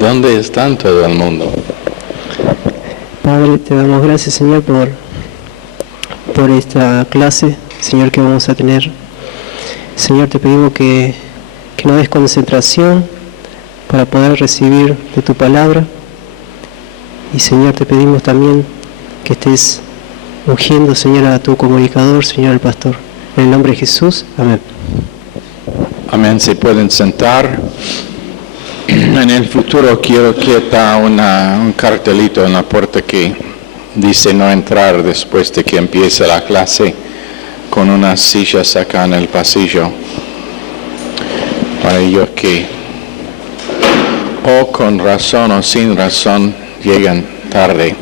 ¿Dónde están todo el mundo? Padre, te damos gracias, Señor, por esta clase, Señor, que vamos a tener. Señor, te pedimos que nos des concentración para poder recibir de tu palabra. Y, Señor, te pedimos también que estés ungiendo, Señor, a tu comunicador, Señor, el pastor. En el nombre de Jesús, amén. Amén, se pueden sentar. En el futuro quiero quitar un cartelito en la puerta que dice no entrar después de que empiece la clase, con unas sillas acá en el pasillo, para ellos que o con razón o sin razón llegan tarde.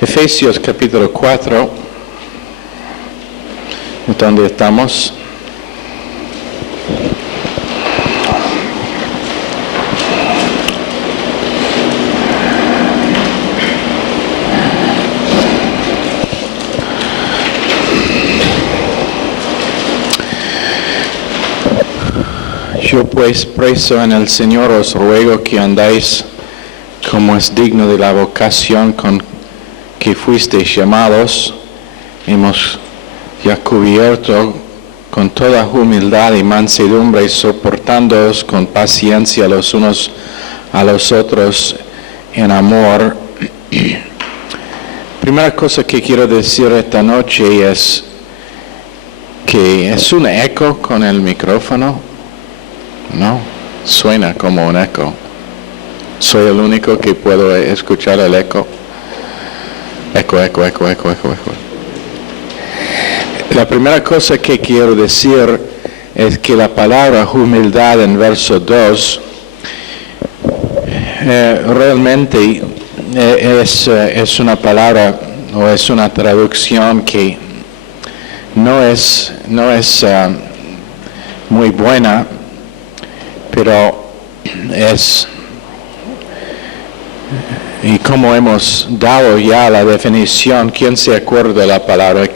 Efesios capítulo 4, ¿dónde estamos? Yo pues, preso en el Señor, os ruego que andáis como es digno de la vocación con que fuisteis llamados. Hemos ya cubierto con toda humildad y mansedumbre, soportándoos con paciencia los unos a los otros en amor. Primera cosa que quiero decir esta noche es que es un eco con el micrófono. No, suena como un eco. Soy el único que puedo escuchar el eco. Eco. La primera cosa que quiero decir es que la palabra humildad en verso 2 realmente es una palabra o es una traducción que no es muy buena, pero es, y como hemos dado ya la definición, ¿quién se acuerda de la palabra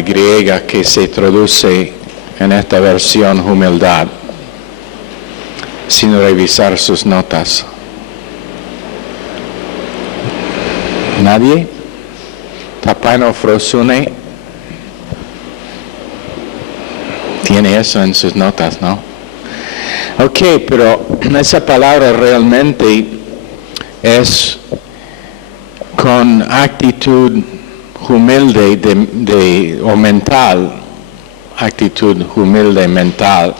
griega que se traduce en esta versión humildad, sin revisar sus notas? ¿Nadie? Tapainophrosune tiene eso en sus notas, ¿no? Ok, pero esa palabra realmente es con actitud humilde o mental, actitud humilde mental,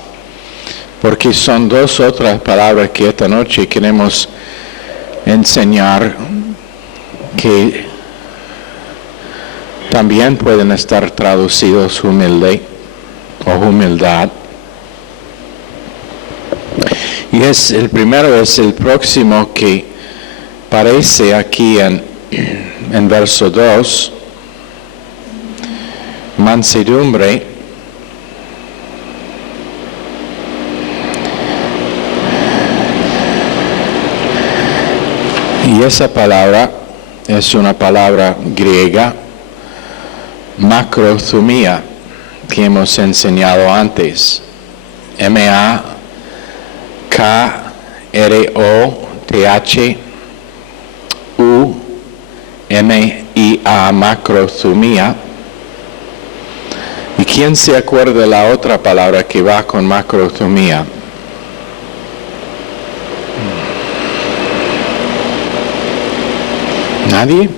porque son dos otras palabras que esta noche queremos enseñar que también pueden estar traducidos humilde o humildad. Y el primero es el próximo que aparece aquí en verso 2, mansedumbre. Y esa palabra es una palabra griega, macrothumia, que hemos enseñado antes. M-A-K-R-O-T-H-U-M-I-A, macrothumia. ¿Y quién se acuerda de la otra palabra que va con macrothumia? ¿Nadie?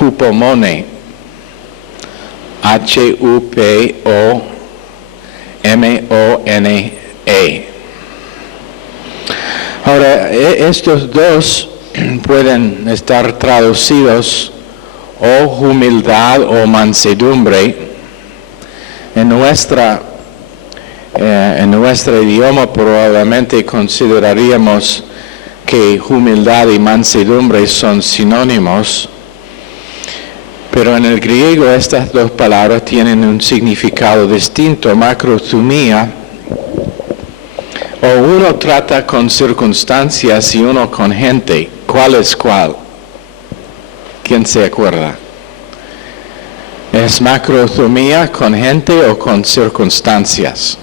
Hupomone. H-U-P-O-M-O-N-E. Ahora, estos dos pueden estar traducidos o humildad o mansedumbre. En nuestro idioma probablemente consideraríamos que humildad y mansedumbre son sinónimos, pero en el griego estas dos palabras tienen un significado distinto. Macrothumia, o uno trata con circunstancias y uno con gente. ¿Cuál es cuál? ¿Quién se acuerda? ¿Es macrothumia con gente o con circunstancias?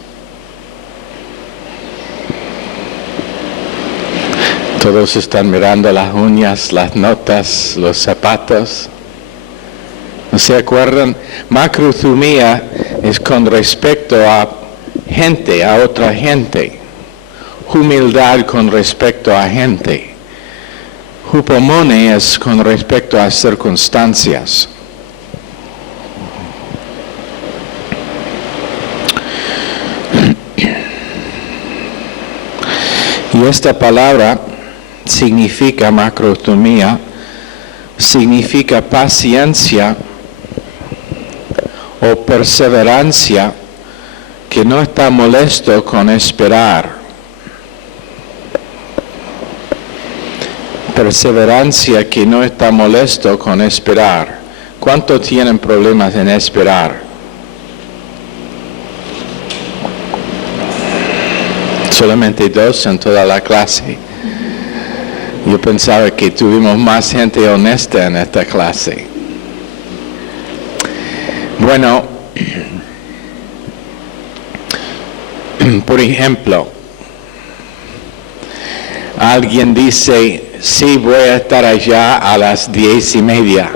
Todos están mirando las uñas, las notas, los zapatos. ¿No se acuerdan? Macrothumia es con respecto a gente, a otra gente. Humildad con respecto a gente. Hupomone es con respecto a circunstancias. Y esta palabra significa macrothumia, significa paciencia o perseverancia que no está molesto con esperar. Perseverancia que no está molesto con esperar. ¿Cuántos tienen problemas en esperar? Solamente 2 en toda la clase. Yo pensaba que tuvimos más gente honesta en esta clase. Bueno, por ejemplo, alguien dice, sí, voy a estar allá a las 10:30.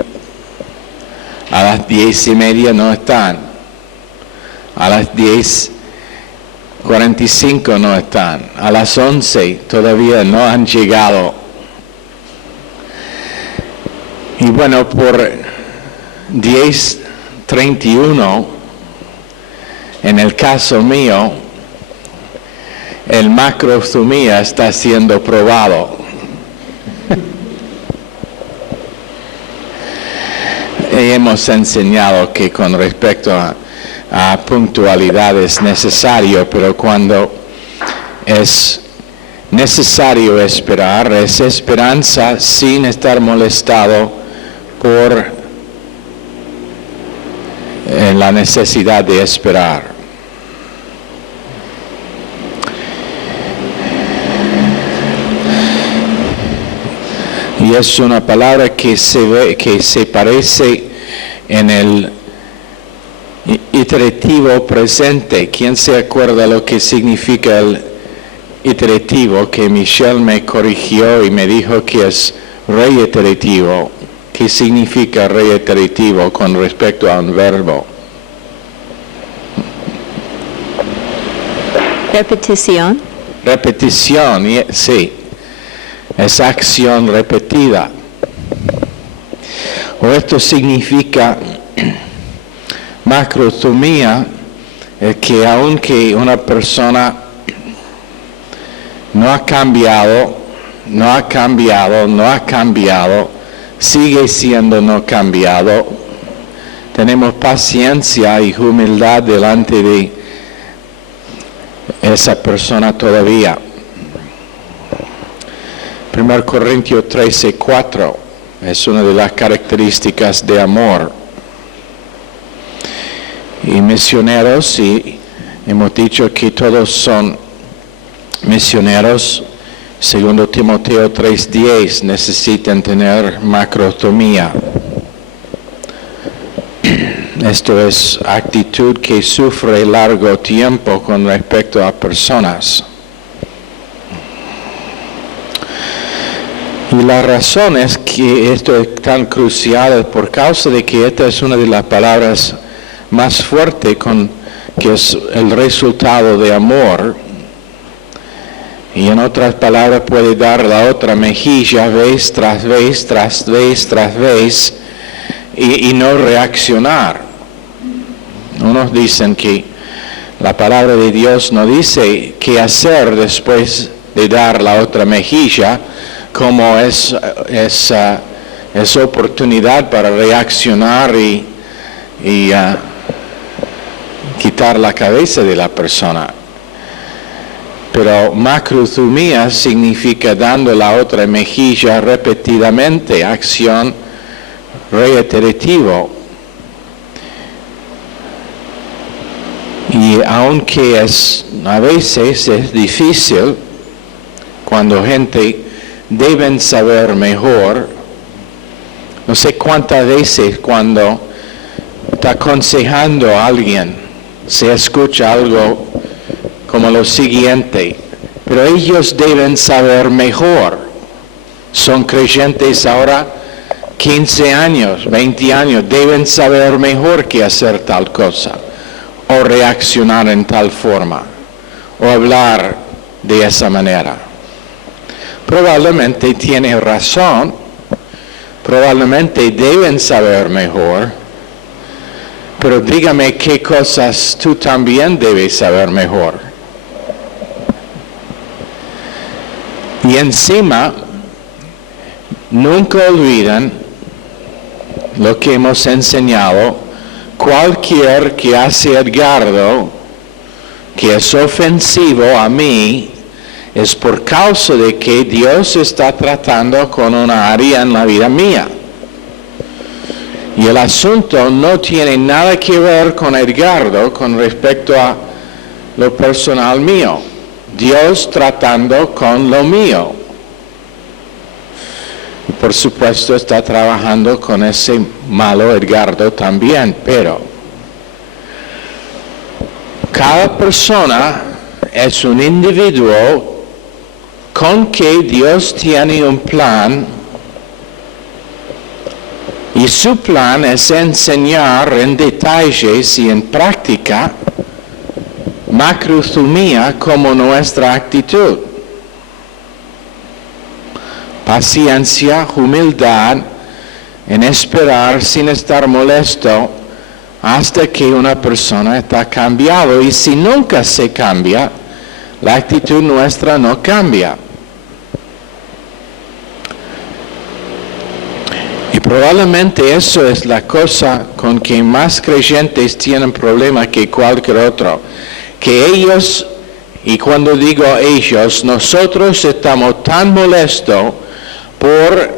A las 10:30 no están. A las 10:45 no están. A las 11 todavía no han llegado. Y bueno, por 10:31, en el caso mío, el macrothumia está siendo probado. Y hemos enseñado que con respecto a puntualidad es necesario, pero cuando es necesario esperar, es esperanza sin estar molestado por la necesidad de esperar. Y es una palabra que se parece en el iterativo presente. ¿Quién se acuerda lo que significa el iterativo? Que Michelle me corrigió y me dijo que es reiterativo. ¿Qué significa reiterativo con respecto a un verbo? Repetición. Repetición, sí. Es acción repetida. O esto significa macrothumia, que aunque una persona no ha cambiado, sigue siendo no cambiado, tenemos paciencia y humildad delante de esa persona todavía. 1 Corintios 13:4 es una de las características de amor. Y misioneros, y hemos dicho que todos son misioneros. 2 Timoteo 3:10 necesitan tener macrothumia. Esto es actitud que sufre largo tiempo con respecto a personas. Y la razón es que esto es tan crucial por causa de que esta es una de las palabras más fuertes que es el resultado de amor. Y en otras palabras puede dar la otra mejilla vez tras vez, tras vez, tras vez, y no reaccionar. Unos dicen que la palabra de Dios no dice qué hacer después de dar la otra mejilla, como es oportunidad para reaccionar y quitar la cabeza de la persona. Pero macrothumia significa dando la otra mejilla repetidamente, acción reiterativo. Y aunque a veces es difícil, cuando gente deben saber mejor, no sé cuántas veces cuando está aconsejando a alguien, se escucha algo como lo siguiente, pero ellos deben saber mejor. Son creyentes ahora 15 años, 20 años, deben saber mejor que hacer tal cosa, o reaccionar en tal forma, o hablar de esa manera. Probablemente tiene razón, probablemente deben saber mejor, pero dígame qué cosas tú también debes saber mejor. Y encima, nunca olviden lo que hemos enseñado. Cualquier que hace Edgardo, que es ofensivo a mí, es por causa de que Dios está tratando con una área en la vida mía. Y el asunto no tiene nada que ver con Edgardo con respecto a lo personal mío. Dios tratando con lo mío. Y por supuesto está trabajando con ese malo Edgardo también, pero cada persona es un individuo con que Dios tiene un plan, y su plan es enseñar en detalles y en práctica macrothumia como nuestra actitud. Paciencia, humildad, en esperar sin estar molesto hasta que una persona está cambiado. Y si nunca se cambia, la actitud nuestra no cambia. Y probablemente eso es la cosa con que más creyentes tienen problema que cualquier otro. Que ellos, y cuando digo ellos, nosotros estamos tan molestos por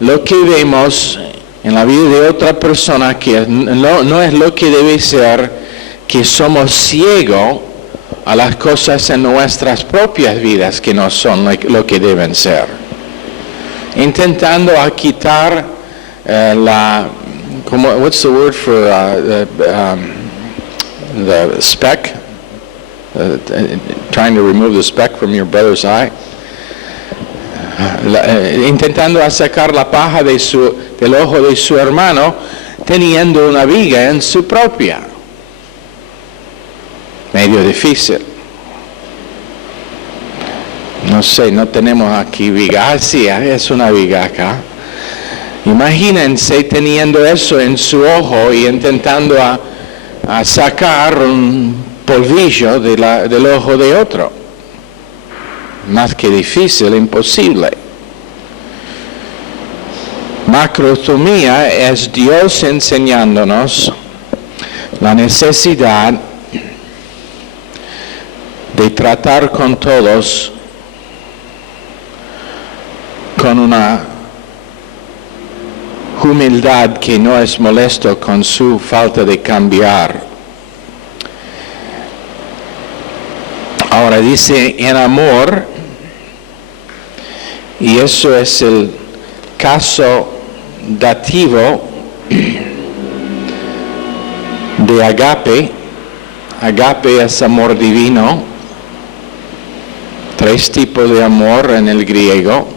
lo que vemos en la vida de otra persona que no es lo que debe ser, que somos ciegos a las cosas en nuestras propias vidas que no son lo que deben ser. Intentando a quitar what's the word for the speck? Trying to remove the speck from your brother's eye. Intentando sacar la paja del ojo de su hermano, teniendo una viga en su propia. Medio difícil. No sé, no tenemos aquí viga. Sí, es una viga acá. Imagínense teniendo eso en su ojo y intentando a sacar un polvillo del ojo de otro. Más que difícil, imposible. Macrothumia es Dios enseñándonos la necesidad de tratar con todos con una humildad que no es molesto con su falta de cambiar. Ahora dice en amor, y eso es el caso dativo de agape. Agape es amor divino. 3 tipos de amor en el griego.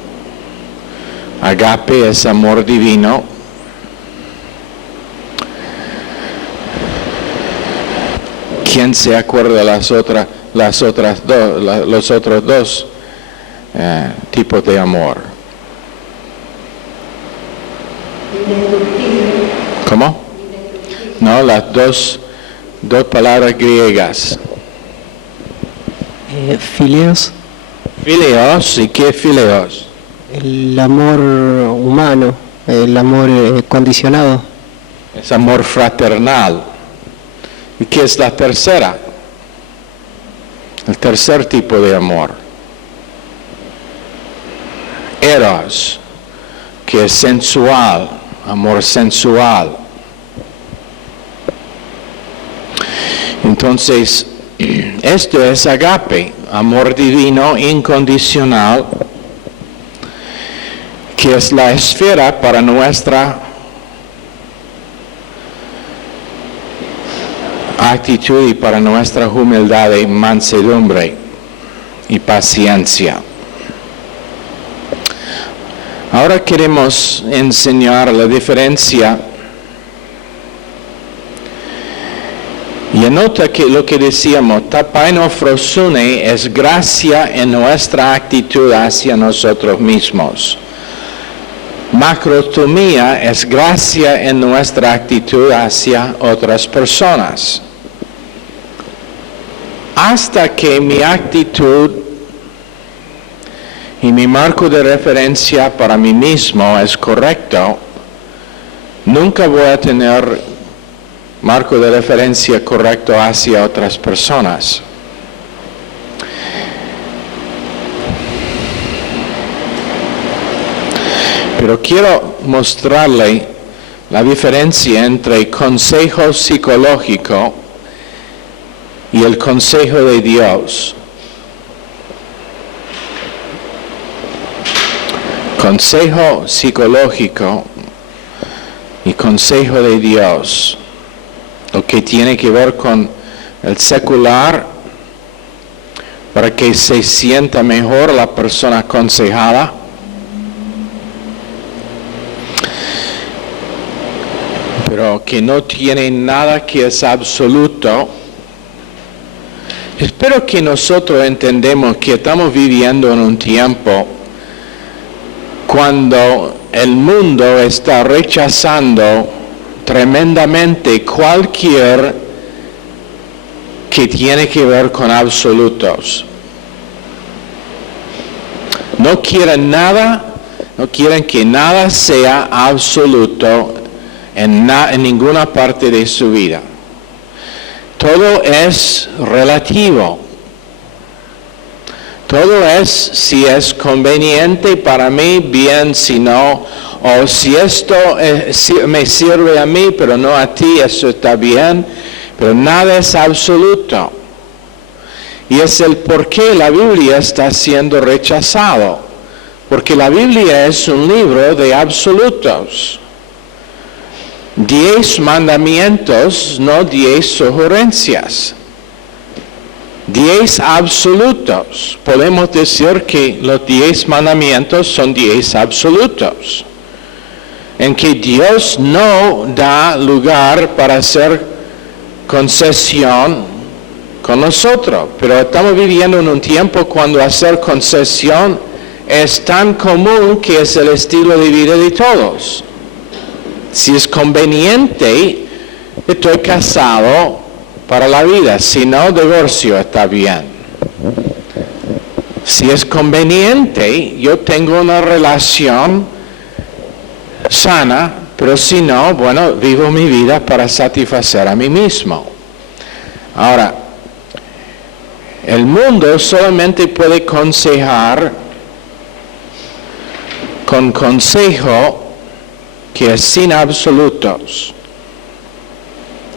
Agape es amor divino. ¿Quién se acuerda de los otros dos tipos de amor? ¿Cómo? No, las dos palabras griegas. Fileos. Fileos, ¿y qué fileos? El amor humano, el amor condicionado. Es amor fraternal. ¿Y qué es la tercera? El tercer tipo de amor. Eros, que es sensual, amor sensual. Entonces, esto es agape, amor divino incondicional, que es la esfera para nuestra actitud y para nuestra humildad y mansedumbre y paciencia. Ahora queremos enseñar la diferencia. Y anota que lo que decíamos, tapainofrosune es gracia en nuestra actitud hacia nosotros mismos. Macrotomía es gracia en nuestra actitud hacia otras personas. Hasta que mi actitud y mi marco de referencia para mí mismo es correcto, nunca voy a tener marco de referencia correcto hacia otras personas. Pero quiero mostrarle la diferencia entre consejo psicológico y el consejo de Dios. Consejo psicológico y consejo de Dios. Lo que tiene que ver con el secular, para que se sienta mejor la persona aconsejada. Pero que no tiene nada que es absoluto. Espero que nosotros entendemos que estamos viviendo en un tiempo cuando el mundo está rechazando tremendamente cualquier que tiene que ver con absolutos. No quieren nada, no quieren que nada sea absoluto en ninguna parte de su vida. Todo es relativo. Todo es si es conveniente para mí, bien, si no, o si esto me sirve a mí, pero no a ti, eso está bien, pero nada es absoluto. Y es el por qué la Biblia está siendo rechazado, porque la Biblia es un libro de absolutos. 10 mandamientos, no 10 sugerencias. 10 absolutos. Podemos decir que los 10 mandamientos son 10 absolutos, en que Dios no da lugar para hacer concesión con nosotros. Pero estamos viviendo en un tiempo cuando hacer concesión es tan común que es el estilo de vida de todos. Si es conveniente, estoy casado para la vida. Si no, divorcio, está bien. Si es conveniente, yo tengo una relación sana, pero si no, bueno, vivo mi vida para satisfacer a mí mismo. Ahora, el mundo solamente puede aconsejar con consejo que es sin absolutos.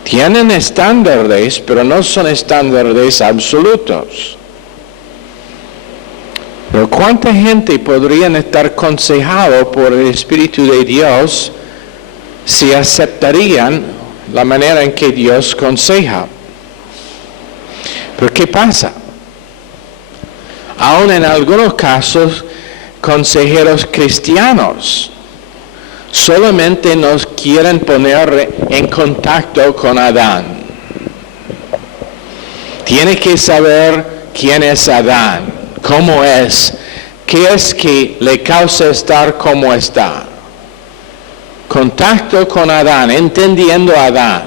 Tienen estándares, pero no son estándares absolutos. Pero ¿cuánta gente podrían estar aconsejados por el Espíritu de Dios si aceptarían la manera en que Dios aconseja? Pero ¿qué pasa? Aún en algunos casos, consejeros cristianos solamente nos quieren poner en contacto con Adán. Tiene que saber quién es Adán, cómo es, qué es que le causa estar como está. Contacto con Adán, entendiendo a Adán.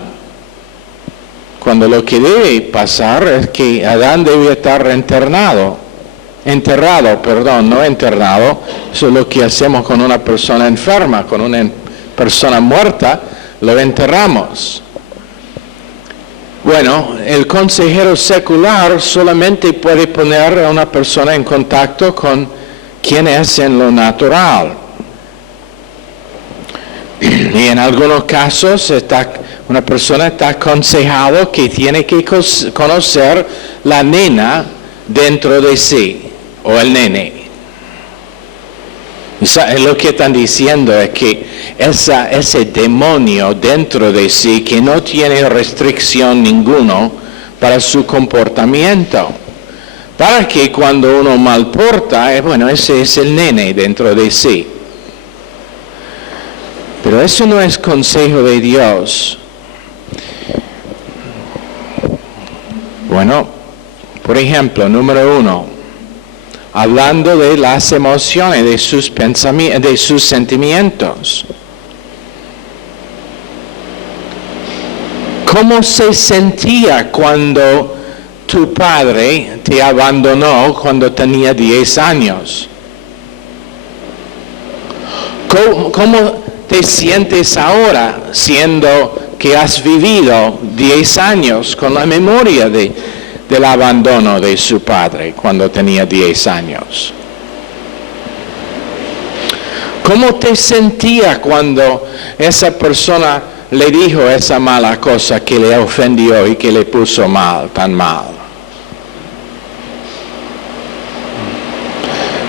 Cuando lo que debe pasar es que Adán debe estar enterrado, no internado. Eso es lo que hacemos con una persona enferma, con una persona muerta, lo enterramos. Bueno, el consejero secular solamente puede poner a una persona en contacto con quien es en lo natural. Y en algunos casos una persona está aconsejado que tiene que conocer la nena dentro de sí, o el nene. Lo que están diciendo es que ese demonio dentro de sí que no tiene restricción ninguno para su comportamiento, para que cuando uno malporta, ese es el nene dentro de sí. Pero eso no es consejo de Dios. Bueno, por ejemplo, número 1, hablando de las emociones, de sus pensamientos, de sus sentimientos. ¿Cómo se sentía cuando tu padre te abandonó cuando tenía 10 años? ¿Cómo te sientes ahora siendo que has vivido 10 años con la memoria del abandono de su padre cuando tenía 10 años? ¿Cómo te sentías cuando esa persona le dijo esa mala cosa que le ofendió y que le puso tan mal?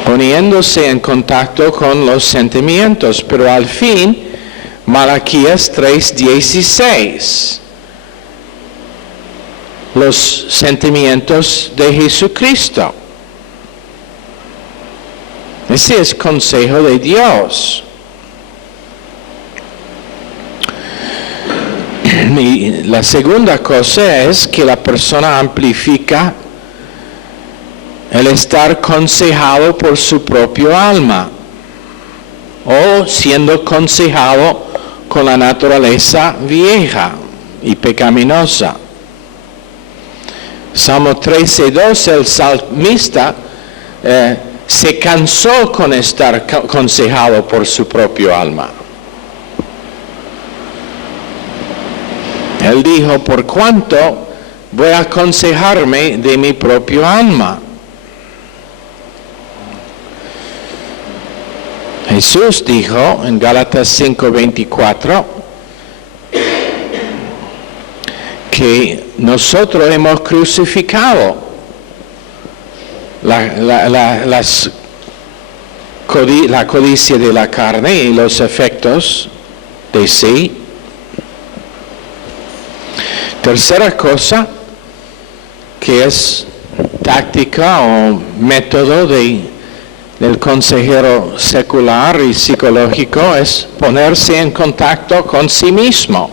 Poniéndose en contacto con los sentimientos, pero al fin, Malaquías 3:16, los sentimientos de Jesucristo. Ese es consejo de Dios. Y la segunda cosa es que la persona amplifica el estar aconsejado por su propio alma o siendo aconsejado con la naturaleza vieja y pecaminosa. Salmo 13:2, el salmista se cansó con estar aconsejado por su propio alma. Él dijo, ¿por cuánto voy a aconsejarme de mi propio alma? Jesús dijo en Gálatas 5:24 que nosotros hemos crucificado la codicia de la carne y los efectos de sí. Tercera cosa, que es táctica o método del consejero secular y psicológico, es ponerse en contacto con sí mismo.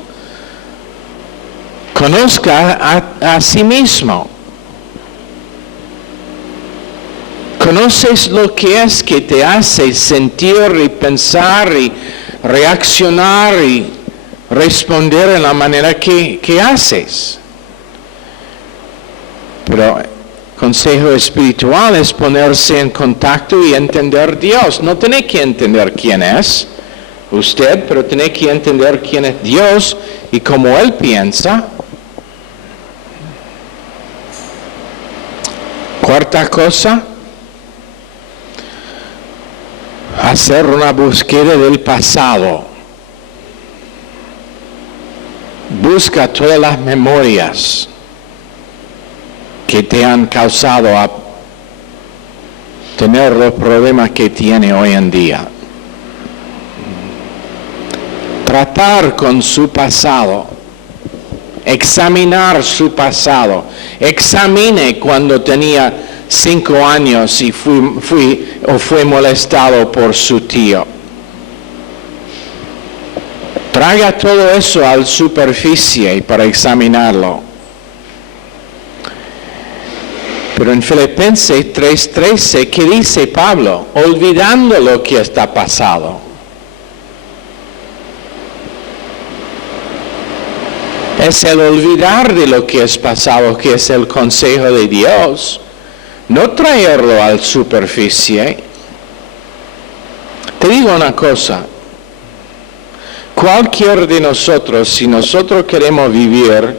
Conozca a sí mismo. Conoces lo que es que te hace sentir y pensar y reaccionar y responder en la manera que haces. Pero consejo espiritual es ponerse en contacto y entender a Dios. No tiene que entender quién es usted, pero tiene que entender quién es Dios y cómo Él piensa. Cuarta cosa, hacer una búsqueda del pasado. Busca todas las memorias que te han causado a tener los problemas que tiene hoy en día. Tratar con su pasado, examinar su pasado. Examine cuando tenía 5 años y fue molestado por su tío. Traiga todo eso a la superficie para examinarlo. Pero en Filipenses 3:13, ¿qué dice Pablo? Olvidando lo que está pasado. Es el olvidar de lo que es pasado que es el consejo de Dios. No traerlo a la superficie. Te digo una cosa. Cualquier de nosotros, si nosotros queremos vivir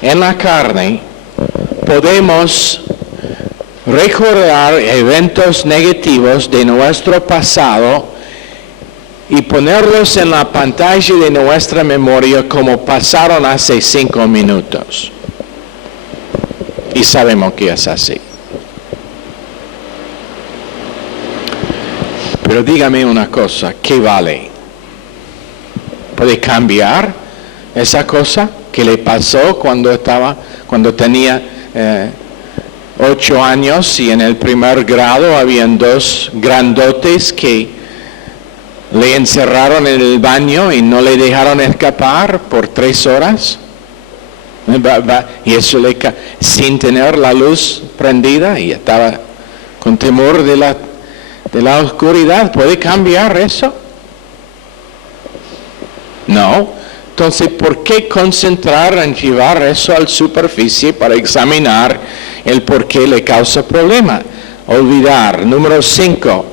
en la carne, podemos recordar eventos negativos de nuestro pasado y ponerlos en la pantalla de nuestra memoria como pasaron hace 5 minutos. Y sabemos que es así. Pero dígame una cosa, ¿qué vale? ¿Puede cambiar esa cosa que le pasó cuando tenía 8 años y en el primer grado habían 2 grandotes que Le encerraron en el baño y no le dejaron escapar por 3 horas. Y eso sin tener la luz prendida, y estaba con temor de la oscuridad. ¿Puede cambiar eso? No. Entonces, ¿por qué concentrar en llevar eso a la superficie para examinar el por qué le causa problema? Olvidar. Número 5.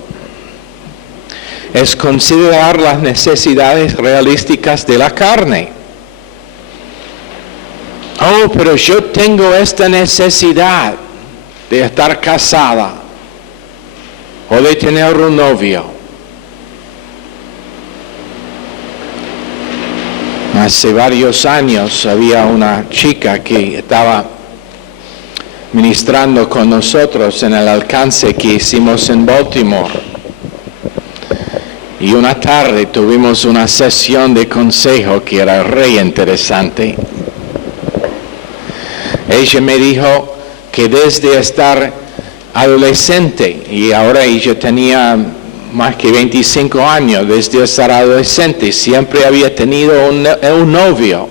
Es considerar las necesidades realísticas de la carne. Oh, pero yo tengo esta necesidad de estar casada o de tener un novio. Hace varios años había una chica que estaba ministrando con nosotros en el alcance que hicimos en Baltimore. Y una tarde tuvimos una sesión de consejo que era re interesante. Ella me dijo que desde estar adolescente, y ahora ella tenía más que 25 años, desde estar adolescente, siempre había tenido un novio.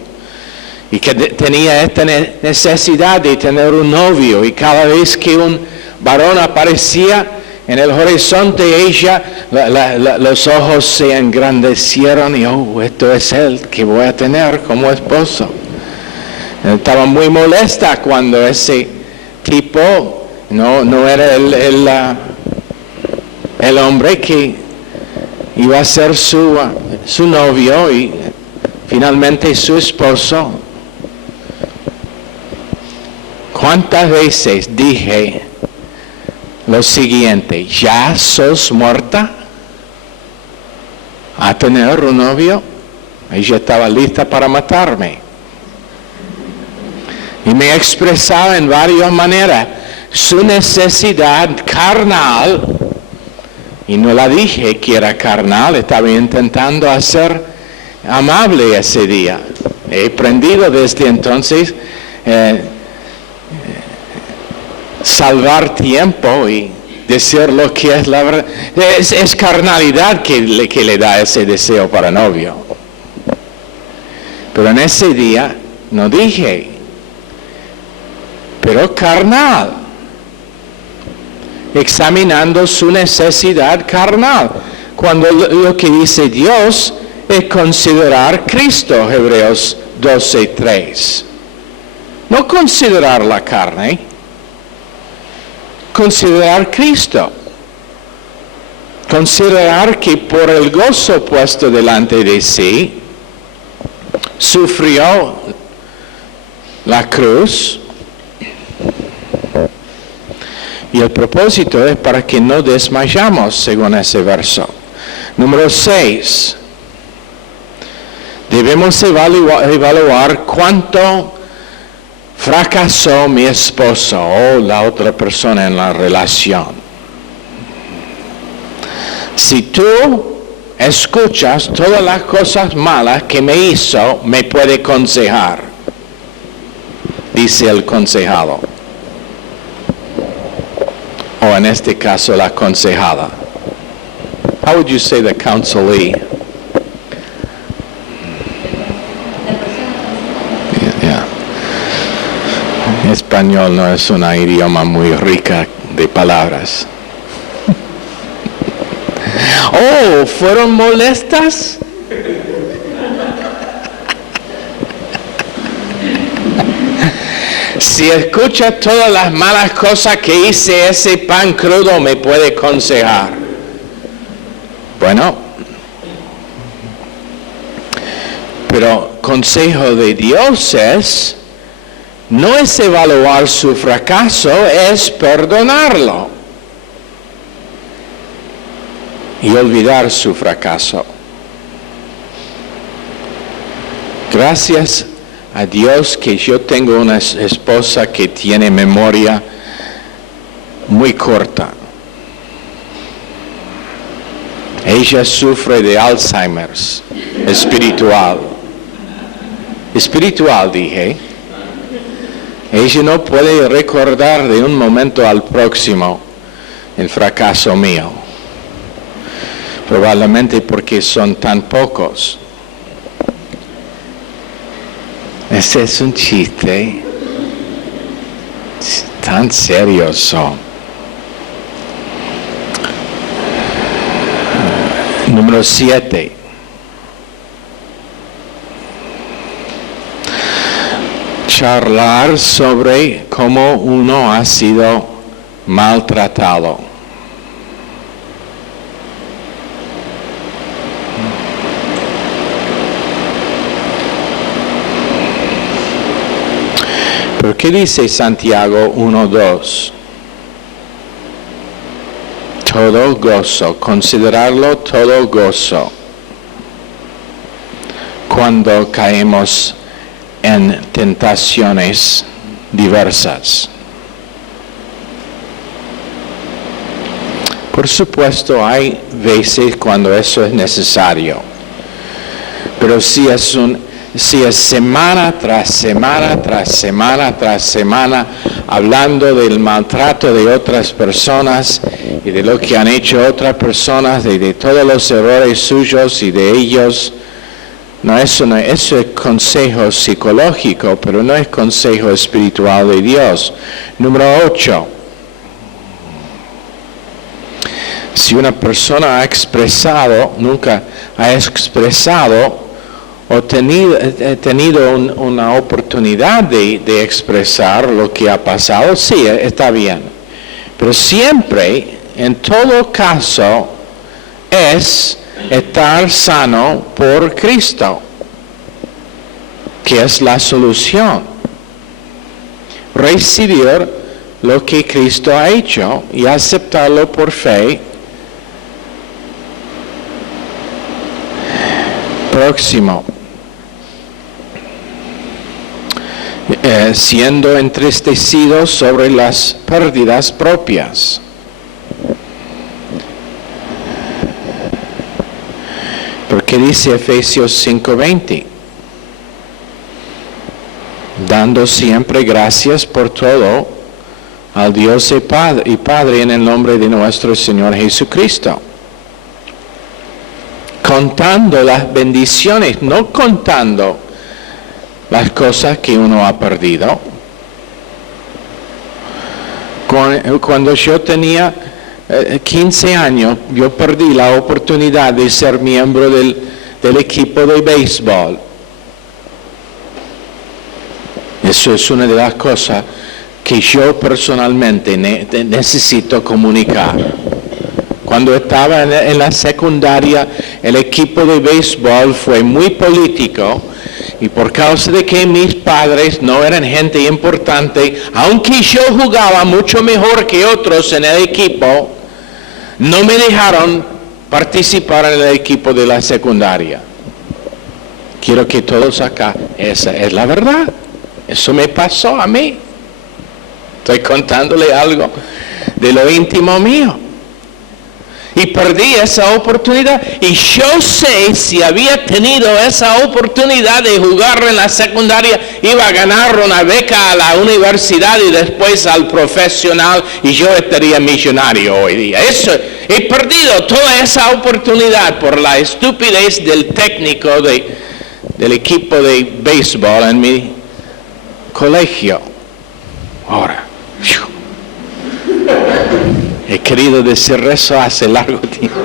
Y que tenía esta necesidad de tener un novio. Y cada vez que un varón aparecía en el horizonte, ella, los ojos se engrandecieron y, esto es él que voy a tener como esposo. Estaba muy molesta cuando ese tipo no era el hombre que iba a ser su novio y finalmente su esposo. ¿Cuántas veces dije lo siguiente? ¿Ya sos muerta a tener un novio? Ella estaba lista para matarme. Y me expresaba en varias maneras su necesidad carnal. Y no la dije que era carnal, estaba intentando hacer amable ese día. He aprendido desde entonces salvar tiempo y decir lo que es la verdad. Es carnalidad que le da ese deseo para novio. Pero en ese día no dije, pero carnal, examinando su necesidad carnal, cuando lo que dice Dios es considerar Cristo, Hebreos 12:3. No considerar la carne, considerar Cristo. Considerar que por el gozo puesto delante de sí, sufrió la cruz. Y el propósito es para que no desmayamos, según ese verso. Número 6. Debemos evaluar cuánto fracasó mi esposo o la otra persona en la relación. Si tú escuchas todas las cosas malas que me hizo, me puede aconsejar, dice el consejado. O en este caso la aconsejada. How would you say the counselee? Yeah. Español no es un idioma muy rica de palabras. Oh, ¿fueron molestas? Si escucha todas las malas cosas que hice, ese pan crudo me puede aconsejar. Bueno, pero consejo de Dios no es evaluar su fracaso, es perdonarlo y olvidar su fracaso. Gracias a Dios que yo tengo una esposa que tiene memoria muy corta. Ella sufre de Alzheimer's espiritual. Espiritual, dije. Ella no puede recordar de un momento al próximo el fracaso mío. probablemente porque son tan pocos. Ese es un chiste. Tan serios son. Número 7. Charlar sobre cómo uno ha sido maltratado. ¿Pero qué dice Santiago 1:2? Todo gozo, considerarlo todo gozo cuando caemos en tentaciones diversas. Por supuesto, hay veces cuando eso es necesario, pero si es semana tras semana, tras semana, tras semana, hablando del maltrato de otras personas y de lo que han hecho otras personas, de todos los errores suyos y de ellos, eso es consejo psicológico, pero no es consejo espiritual de Dios. Número 8. Si una persona nunca ha expresado o tenido una oportunidad de expresar lo que ha pasado, sí, está bien. Pero siempre, en todo caso, es estar sano por Cristo, que es la solución. Recibir lo que Cristo ha hecho y aceptarlo por fe. Próximo. Siendo entristecidos sobre las pérdidas propias. Porque dice Efesios 5:20, dando siempre gracias por todo al Dios y Padre en el nombre de nuestro Señor Jesucristo. Contando las bendiciones, no contando las cosas que uno ha perdido. Cuando yo tenía 15 años, yo perdí la oportunidad de ser miembro del equipo de béisbol. Eso es una de las cosas que yo personalmente necesito comunicar. Cuando estaba en la secundaria, el equipo de béisbol fue muy político y por causa de que mis padres no eran gente importante, aunque yo jugaba mucho mejor que otros en el equipo, no me dejaron participar en el equipo de la secundaria. Quiero que todos acá, esa es la verdad. Eso me pasó a mí. Estoy contándole algo de lo íntimo mío. Y perdí esa oportunidad. Y yo sé, si había tenido esa oportunidad de jugar en la secundaria, iba a ganar una beca a la universidad y después al profesional, y yo estaría millonario hoy día. He perdido toda esa oportunidad por la estupidez del técnico del equipo de béisbol en mi colegio. Ahora, he querido decir eso hace largo tiempo.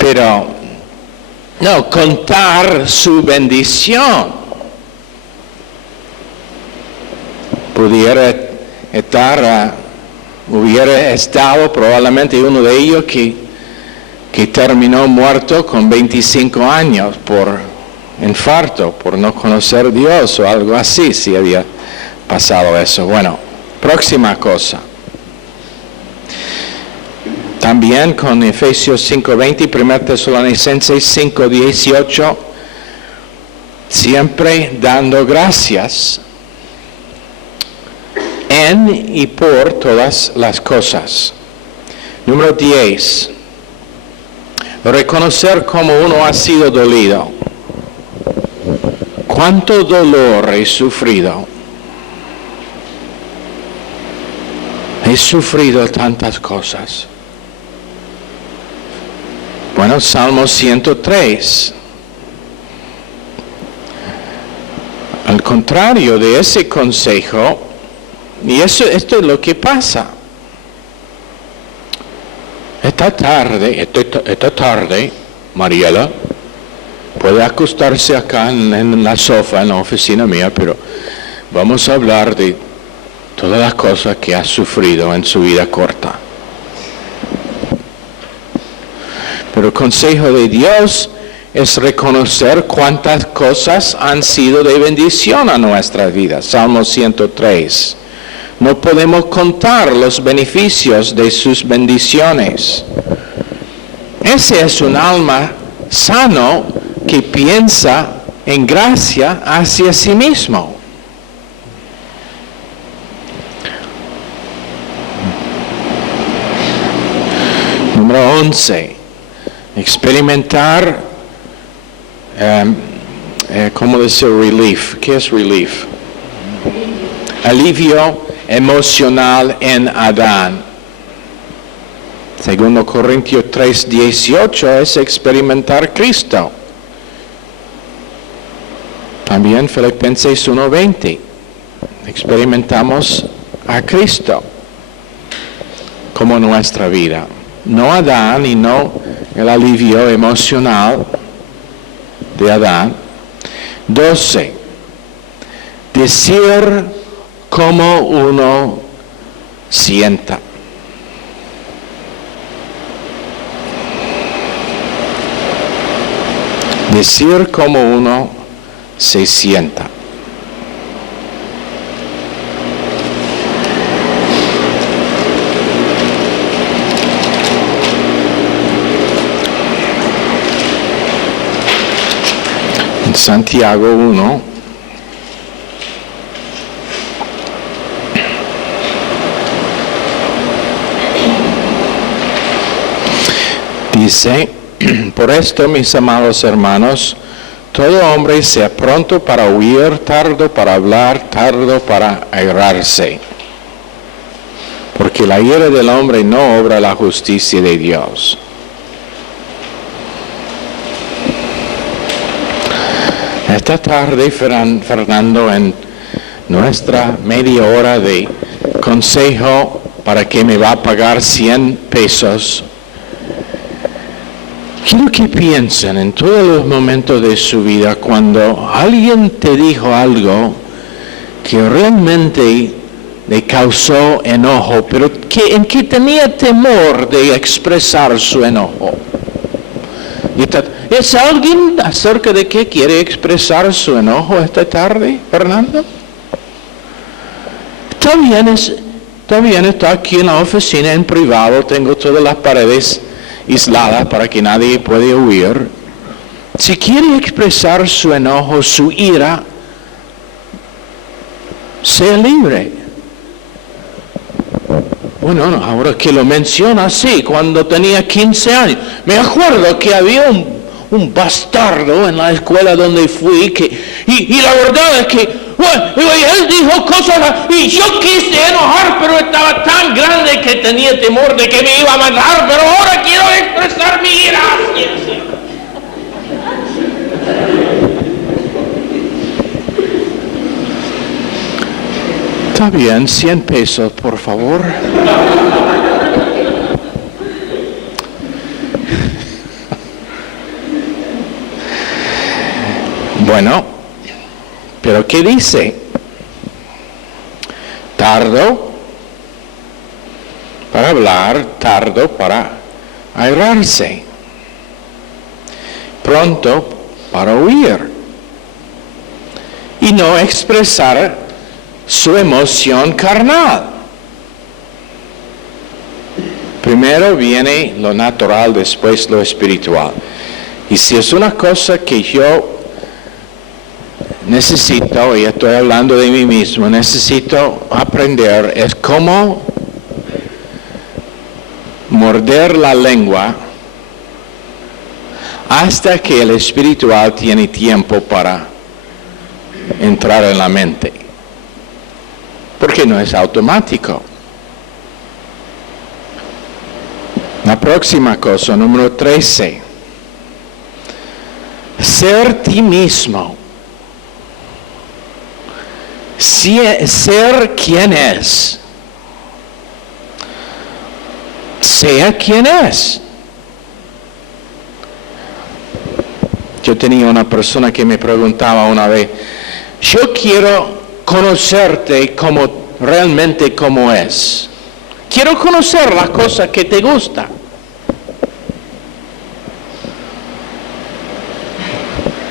Pero, no, contar su bendición. Hubiera estado probablemente uno de ellos que terminó muerto con 25 años por infarto, por no conocer a Dios o algo así, si había pasado eso. Bueno, próxima cosa. También con Efesios 5:20 y 1 Tesalonicenses 5:18, siempre dando gracias en y por todas las cosas. Número 10. Reconocer cómo uno ha sido dolido. ¿Cuánto dolor he sufrido? he sufrido tantas cosas. Bueno, Salmo 103. Al contrario de ese consejo, y esto es lo que pasa. Esta tarde, Mariela puede acostarse acá en la sofá, en la oficina mía, pero vamos a hablar de todas las cosas que ha sufrido en su vida corta. Pero el consejo de Dios es reconocer cuántas cosas han sido de bendición a nuestra vida. Salmo 103. No podemos contar los beneficios de sus bendiciones. Ese es un alma sano que piensa en gracia hacia sí mismo. Número 11. Experimentar, ¿cómo decir relief? ¿Qué es relief? Alivio emocional en Adán. Segundo Corintios 3:18 es experimentar Cristo. También Filipenses 1:20. Experimentamos a Cristo como nuestra vida. No Adán y no el alivio emocional de Adán. 12. Decir como uno sienta. Decir como uno se sienta. En Santiago 1, dice, por esto, mis amados hermanos, todo hombre sea pronto para oír, tardo para hablar, tardo para airarse. Porque la ira del hombre no obra la justicia de Dios. Esta tarde, Fernando, en nuestra media hora de consejo para que me va a pagar 100 pesos, quiero que piensen en todos los momentos de su vida cuando alguien te dijo algo que realmente le causó enojo, pero en que tenía temor de expresar su enojo. ¿Es alguien acerca de qué quiere expresar su enojo esta tarde, Fernando? Está bien, está aquí en la oficina en privado, tengo todas las paredes aisladas para que nadie pueda oír. Si quiere expresar su enojo, su ira, sea libre. Bueno, ahora que lo menciona, sí, cuando tenía 15 años. Me acuerdo que había un bastardo en la escuela donde fui, y la verdad es que, bueno, él dijo cosas, y yo quise enojar, pero estaba tan grande que tenía temor de que me iba a matar, pero ahora quiero expresar mi ira. Está bien, 100 pesos, por favor. Bueno, pero ¿qué dice? Tardo para hablar, tardo para airarse. Pronto para huir. Y no expresar su emoción carnal. Primero viene lo natural, después lo espiritual. Y si es una cosa que yo necesito, y estoy hablando de mí mismo, necesito aprender, es cómo morder la lengua hasta que el espiritual tiene tiempo para entrar en la mente. Porque no es automático. próxima cosa, número 13. Ser ti mismo. Ser quien es. Sea quien es. Yo tenía una persona que me preguntaba una vez, yo quiero conocerte realmente como es. Quiero conocer las cosas que te gustan.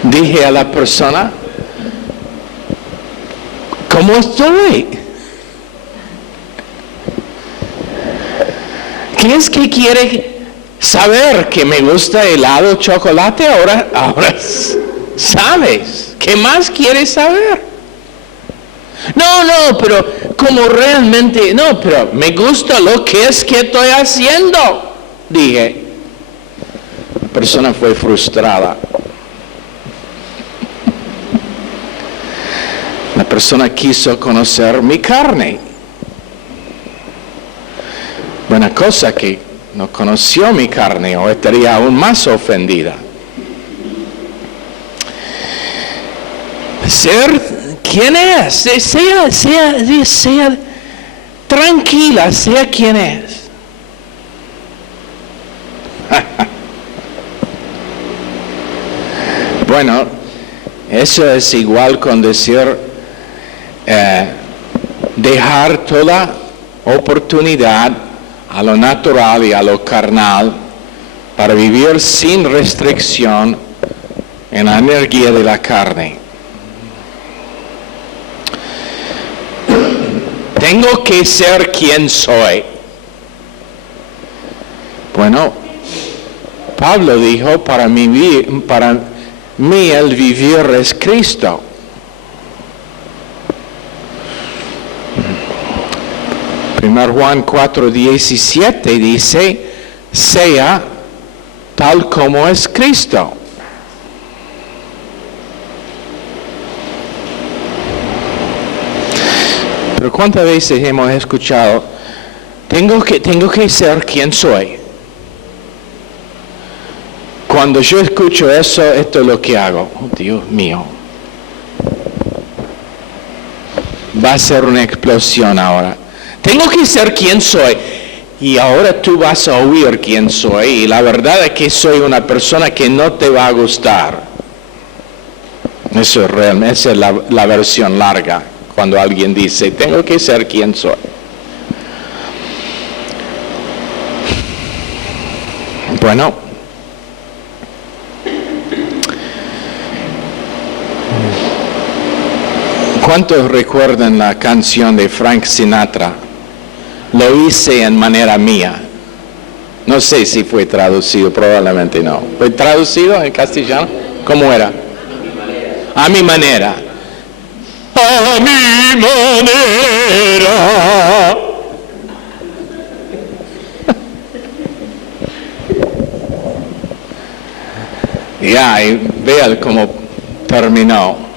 Dije a la persona, ¿cómo estoy? ¿Qué es que quiere saber? Que me gusta helado, chocolate, ahora sabes. ¿Qué más quieres saber? No, pero como realmente, no, pero me gusta lo que es que estoy haciendo, dije. La persona fue frustrada. La persona quiso conocer mi carne. Buena cosa que no conoció mi carne o estaría aún más ofendida. Ser quien es, sea tranquila, sea quien es. Bueno, eso es igual con decir dejar toda oportunidad a lo natural y a lo carnal para vivir sin restricción en la energía de la carne. Tengo que ser quien soy. Bueno, Pablo dijo, para mí el vivir es Cristo. Primero Juan 4:17 dice, sea tal como es Cristo. Pero ¿cuántas veces hemos escuchado, tengo que ser quien soy? Cuando yo escucho eso, esto es lo que hago. Oh, Dios mío. Va a ser una explosión ahora. Tengo que ser quien soy. Y ahora tú vas a oír quién soy. Y la verdad es que soy una persona que no te va a gustar. Eso es real. Esa es la versión larga. Cuando alguien dice, tengo que ser quien soy. Bueno. ¿Cuántos recuerdan la canción de Frank Sinatra? Lo hice en manera mía. No sé si fue traducido, probablemente no. ¿Fue traducido en castellano? ¿Cómo era? A mi manera. A mi manera. Ya, y vean cómo terminó.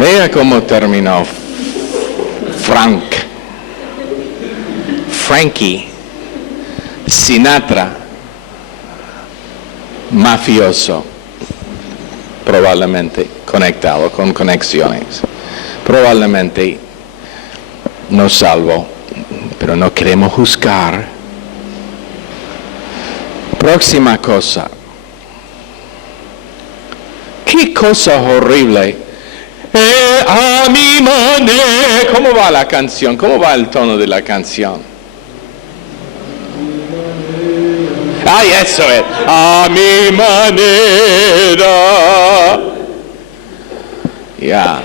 Vea cómo terminó Frankie Sinatra, mafioso, probablemente conectado con conexiones, probablemente no salvo, pero no queremos juzgar. Próxima cosa. Qué cosa horrible. A mi manera. ¿Cómo va la canción? ¿Cómo va el tono de la canción? ¡Ay, eso es! A mi manera. Ya.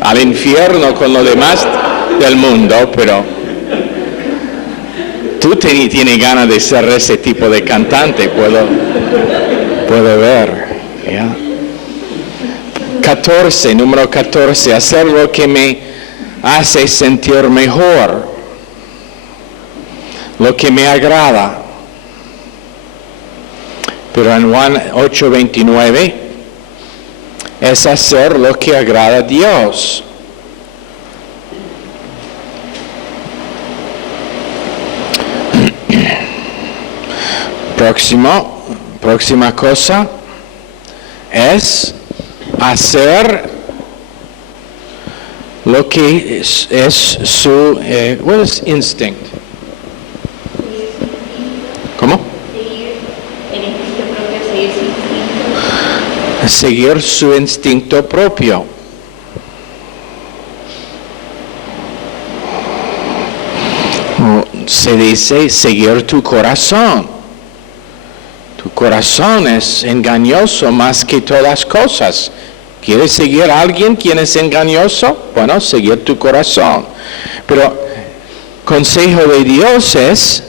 Al infierno con lo demás del mundo, pero tú tienes ganas de ser ese tipo de cantante, puedo ver. Ya. 14, número 14, hacer lo que me hace sentir mejor, lo que me agrada. Pero en Juan 8:29 es hacer lo que agrada a Dios. Próxima cosa es hacer lo que es su what is instinct? ¿Cómo? Seguir su instinto propio. Se dice seguir tu corazón. Tu corazón es engañoso más que todas las cosas. ¿Quieres seguir a alguien quien es engañoso? Bueno, seguir tu corazón. Pero consejo de Dios es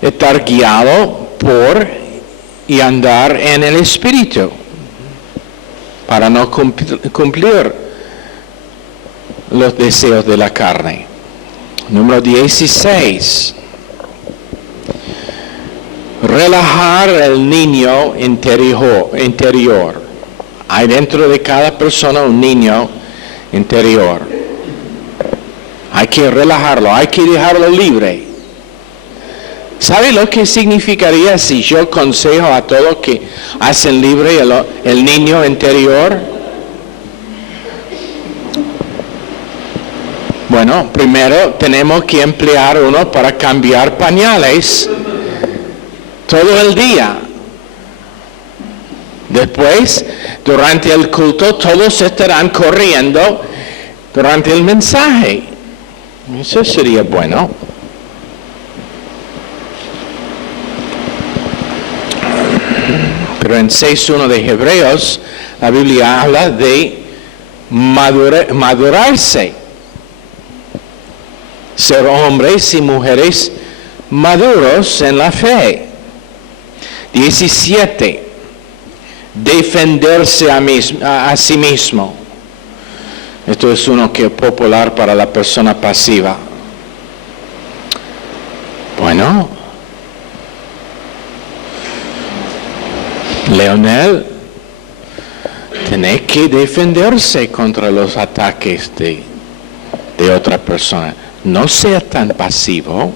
estar guiado por y andar en el Espíritu para no cumplir los deseos de la carne. Número 16. Relajar el niño interior. Hay dentro de cada persona un niño interior. Hay que relajarlo, hay que dejarlo libre. ¿Sabe lo que significaría si yo aconsejo a todos que hacen libre el niño interior? Bueno, primero tenemos que emplear uno para cambiar pañales todo el día. Después, durante el culto, todos estarán corriendo durante el mensaje. Eso sería bueno. Pero en 6.1 de Hebreos, la Biblia habla de madurarse. Ser hombres y mujeres maduros en la fe. 17. Defenderse a sí mismo. Esto es uno que es popular para la persona pasiva. Bueno, Leonel tiene que defenderse contra los ataques de otra persona. No sea tan pasivo.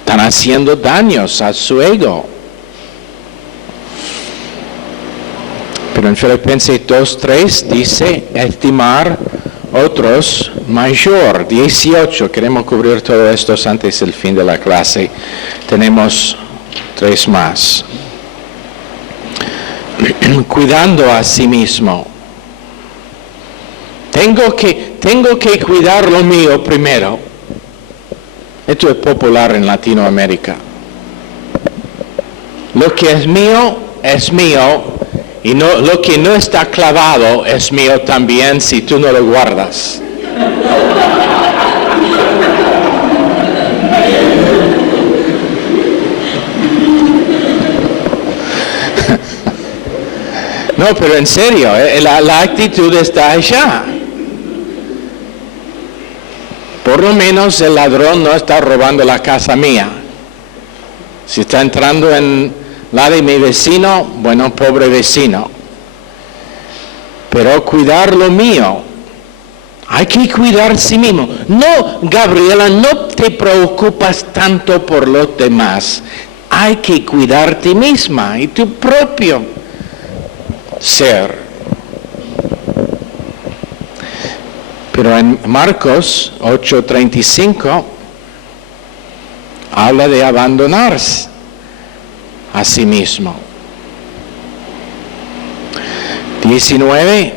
Están haciendo daños a su ego. Pero en Filipenses 2:3 dice estimar otros mayor. 18. Queremos cubrir todo esto antes del fin de la clase. Tenemos 3 más. Cuidando a sí mismo. Tengo que cuidar lo mío primero. Esto es popular en Latinoamérica. Lo que es mío y lo que no está clavado es mío también si tú no lo guardas. No, pero en serio, la actitud está allá. Por lo menos el ladrón no está robando la casa mía. Si está entrando en la de mi vecino, bueno, pobre vecino. Pero cuidar lo mío. Hay que cuidar a sí mismo. No, Gabriela, no te preocupas tanto por los demás. Hay que cuidar a ti misma y tu propio ser. Pero en Marcos 8:35 habla de abandonarse a sí mismo. 19,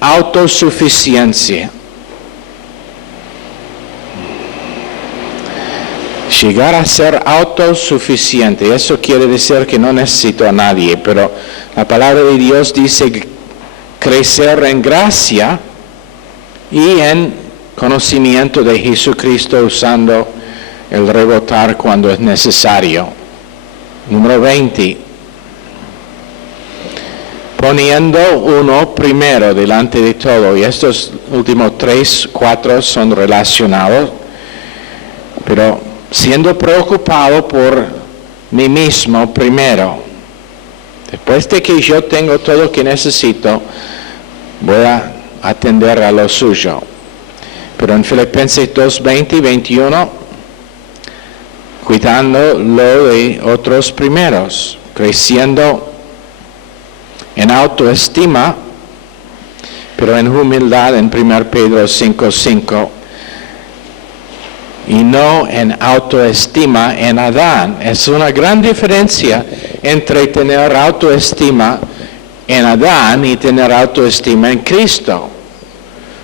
autosuficiencia. Llegar a ser autosuficiente, eso quiere decir que no necesito a nadie, pero la palabra de Dios dice crecer en gracia y en conocimiento de Jesucristo usando el rebotar cuando es necesario. Número 20. Poniendo uno primero delante de todo. Y estos últimos 3, 4 son relacionados. Pero siendo preocupado por mí mismo primero. Después de que yo tengo todo lo que necesito, voy a atender a lo suyo. Pero en Filipenses 2:20 y 21 cuidando lo de otros primeros, creciendo en autoestima, pero en humildad en 1 Pedro 5:5, y no en autoestima en Adán. Es una gran diferencia entre tener autoestima en Adán y tener autoestima en Cristo.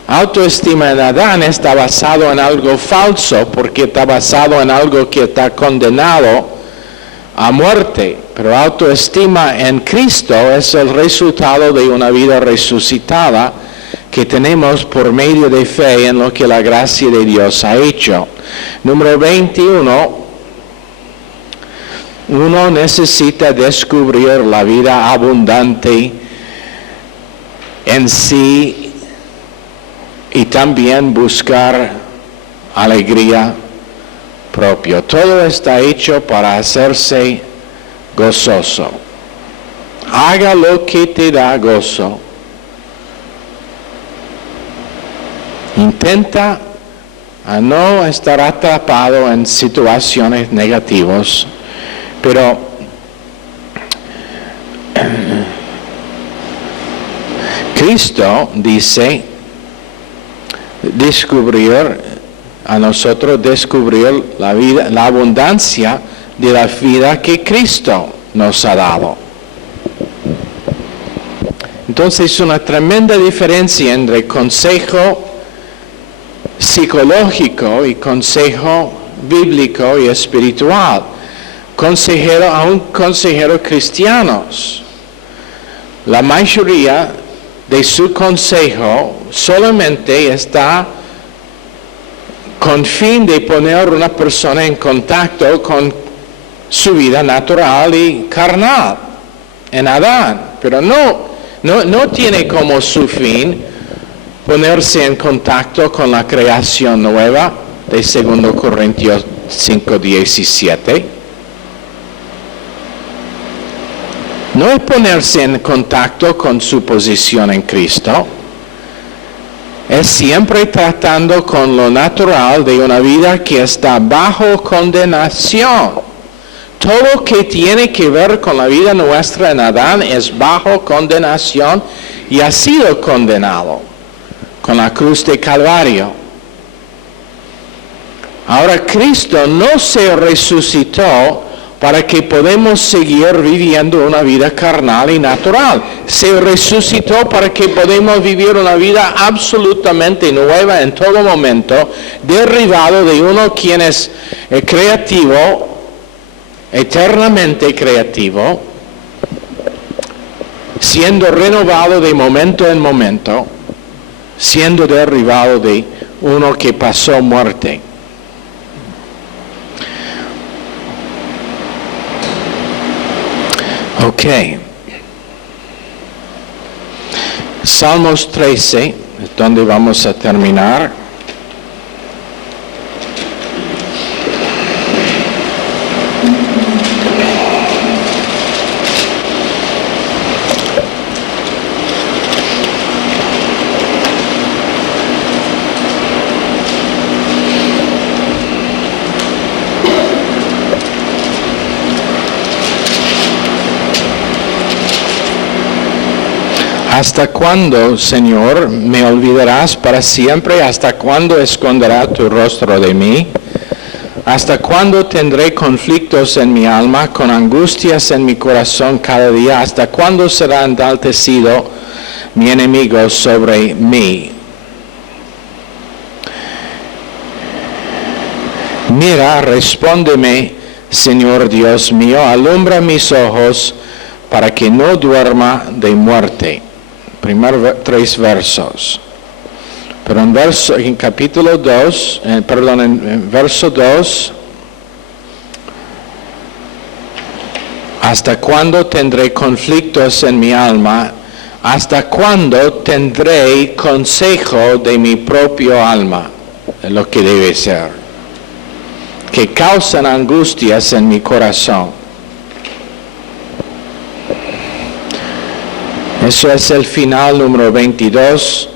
Autoestima en Adán está basado en algo falso, porque está basado en algo que está condenado a muerte. Pero autoestima en Cristo es el resultado de una vida resucitada que tenemos por medio de fe en lo que la gracia de Dios ha hecho. Número 21, uno necesita descubrir la vida abundante en sí y también buscar alegría propia. Todo está hecho para hacerse gozoso. Haga lo que te da gozo. Intenta a no estar atrapado en situaciones negativas, pero Cristo dice a nosotros descubrir la vida, la abundancia de la vida que Cristo nos ha dado. Entonces, una tremenda diferencia entre consejo psicológico y consejo bíblico y espiritual. Aún consejeros cristianos, la mayoría de su consejo solamente está con fin de poner a una persona en contacto con su vida natural y carnal en Adán, pero no tiene como su fin ponerse en contacto con la creación nueva de 2 Corintios 5:17. No es ponerse en contacto con su posición en Cristo. Es siempre tratando con lo natural de una vida que está bajo condenación. Todo lo que tiene que ver con la vida nuestra en Adán es bajo condenación y ha sido condenado con la cruz de Calvario. Ahora Cristo no se resucitó para que podamos seguir viviendo una vida carnal y natural. Se resucitó para que podamos vivir una vida absolutamente nueva en todo momento, derivado de uno quien es creativo, eternamente creativo, siendo renovado de momento en momento, siendo derivado de uno que pasó muerte. Ok. Salmos 13, es donde vamos a terminar. ¿Hasta cuándo, Señor, me olvidarás para siempre? ¿Hasta cuándo esconderás tu rostro de mí? ¿Hasta cuándo tendré conflictos en mi alma, con angustias en mi corazón cada día? ¿Hasta cuándo será enaltecido mi enemigo sobre mí? Mira, respóndeme, Señor Dios mío, alumbra mis ojos para que no duerma de muerte. Primer 3 versos. Pero en capítulo 2, en verso 2, ¿hasta cuándo tendré conflictos en mi alma? ¿Hasta cuándo tendré consejo de mi propio alma? Es lo que debe ser. Que causan angustias en mi corazón. Eso es el final número 22.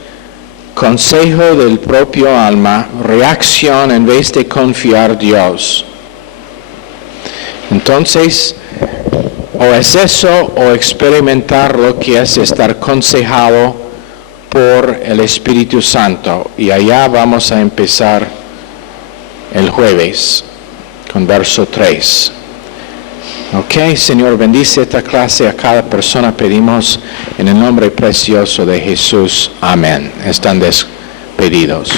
Consejo del propio alma, reacción en vez de confiar en Dios. Entonces, o es eso o experimentar lo que es estar aconsejado por el Espíritu Santo. Y allá vamos a empezar el jueves con verso 3. Ok, Señor, bendice esta clase a cada persona, pedimos en el nombre precioso de Jesús. Amén. Están despedidos.